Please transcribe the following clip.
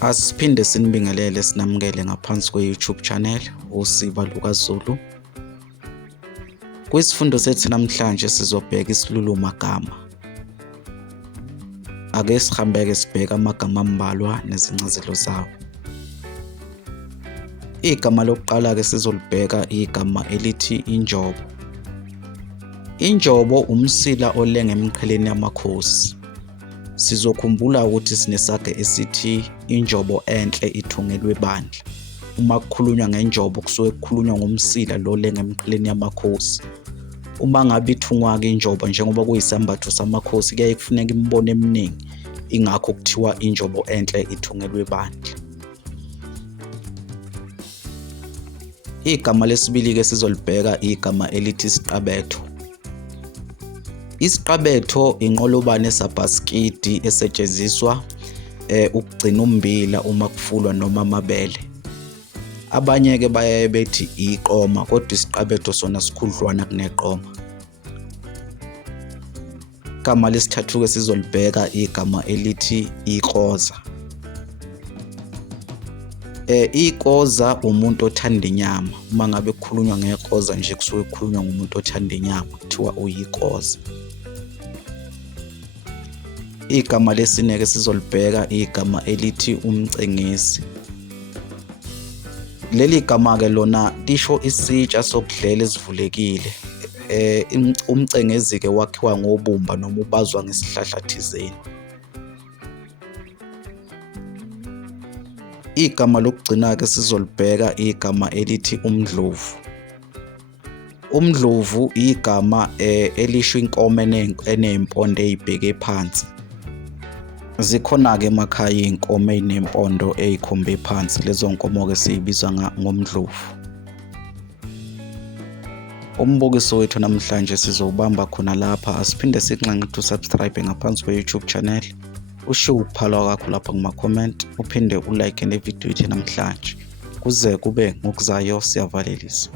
Asiphinde sinibingelele sinamukele ngaphansi kwe-YouTube channel uSiba lukaZulu. Kwisifundo sethu namhlanje sizobheka isilulumagama. Ake sihambeke sibheka amagama ambalwa nezincazelo zawo. Igama lokuqala ke sizolibheka igama elithi injobo. Injobo umsila olenga emqheleni yamakhosi. Sizokhumbula ukuthi sinesakhe esithi injobo enhle ithungelwe bandla. Uma kukhulunywa ngenjobo kusuke kukhulunywa ngomsila lo olenga emqheleni yamakhosi. Uma ngabe ithungwa ke injobo njengoba kuyisambatho samakhosi kuyaye kufuneka imibono eminingi, ingakho kuthiwa injobo enhle ithungelwe bandla. Igama lesibili ke sizolibheka igama elithi isiqabetho. Isiqabetho inqolobane sabhasikidi esetshenziswa ukugcina ummbila uma kufulwa noma amabele. Abanye ke bayaye bethi iqoma, kodwa isiqabetho sona sikhudlwana kuneqoma. Igama lesithathu ke sizolibheka igama elithi ikroza. Ikoza umuntu othanda inyama. Uma ngabe kukhulunywa ngekroza nje kusuke kukhulunywa ngomuntu othanda inyama, kuthiwa uyikoza. Igama lesine ke sizolibheka igama elithi umcengezi. Leli gama ke lona lisho isitsha sokudlela esivulekile. Umcengezi ke wakhiwa ngobumba noma ubazwa ngesihlahla thizeni. Igama lokugcina ke sizolibheka igama elithi umdlovu. Umdlovu igama elisho inkomo enempondo ezibheke phansi. Zikhona ke emakhaya inkomo ezinempondo ezikhombe phansi, lezo nkomo ke sizibiza ngomdlovu. Umbukiso wethu namhlanje sizobamba khona lapha. Asiphinde sikunxenxe ukuthi usubscribe ngaphansi kwe-YouTube channel. Ushiye ukuphalwa kwakho lapha kuma-comment, uphinde ulike le video yethu namhlanje. Kuze kube ngokuzayo siyavalelisa.